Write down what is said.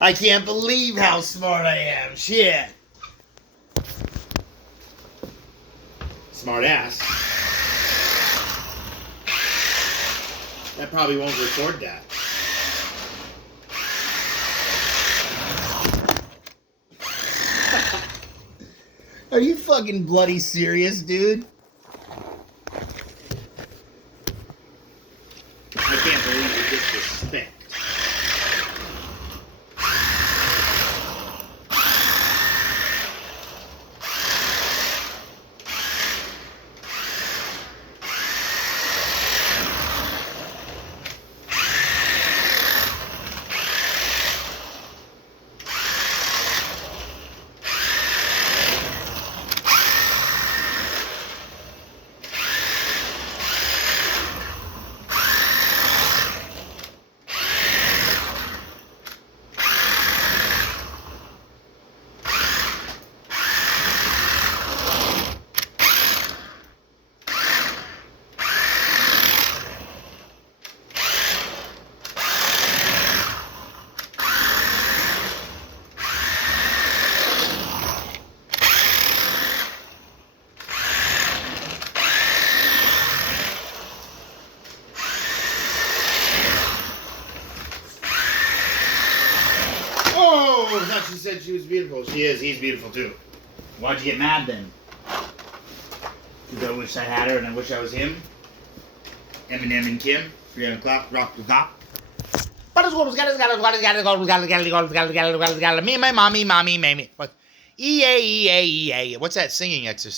I can't believe how smart I am. Shit. Smart ass. That probably won't record that. Are you fucking bloody serious, dude? I can't believe the disrespect. Oh, I thought she said she was beautiful. She is. He's beautiful too. Why'd you get mad then? Because I wish I had her and I wish I was him. Eminem and Kim. 3 o'clock. Rock the clock. Me and my mommy. What? E-A-E-A-E-A. What's that singing exercise?